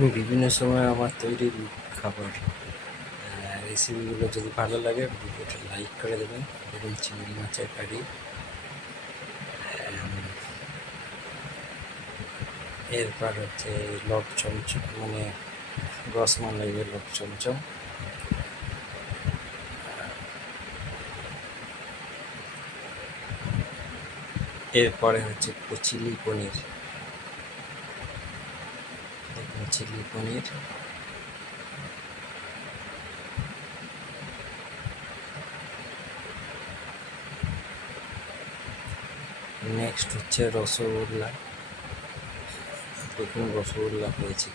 বিভিন্ন সময় আমার তৈরি খাবার রেসিপিগুলো যদি ভালো লাগে ভিডিওটা লাইক করে দেবেন। দেখুন চিংড়ি মাছের কারি, এরপর হচ্ছে লব চমচম মানে রসমালাইয়ের লব চমচম, এরপরে হচ্ছে চিলি পনির। দেখুন চিলি পনির, নেক্সট হচ্ছে রসগোল্লা। দেখুন রসগোল্লা হয়েছে।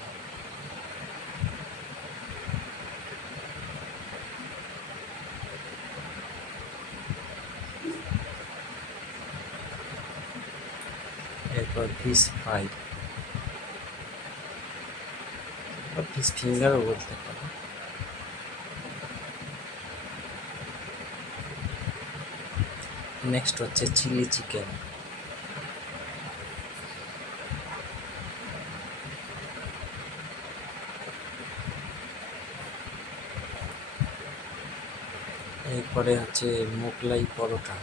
এরপর ফিশ ফ্রাই বা ফিশ ফিঙ্গারও বলতে পারো। নেক্সট হচ্ছে চিলি চিকেন। এরপরে হচ্ছে মোগলাই পরোটা।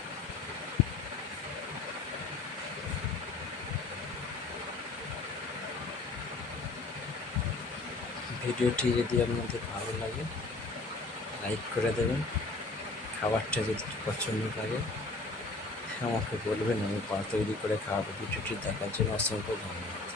ভিডিওটি যদি আপনাদের ভালো লাগে লাইক করে দেবেন। খাবারটা যদি পছন্দ লাগে আমাকে বলবেন, আমি তৈরি করে খাওয়াবো। ভিডিওটি দেখার জন্য অসংখ্য ধন্যবাদ।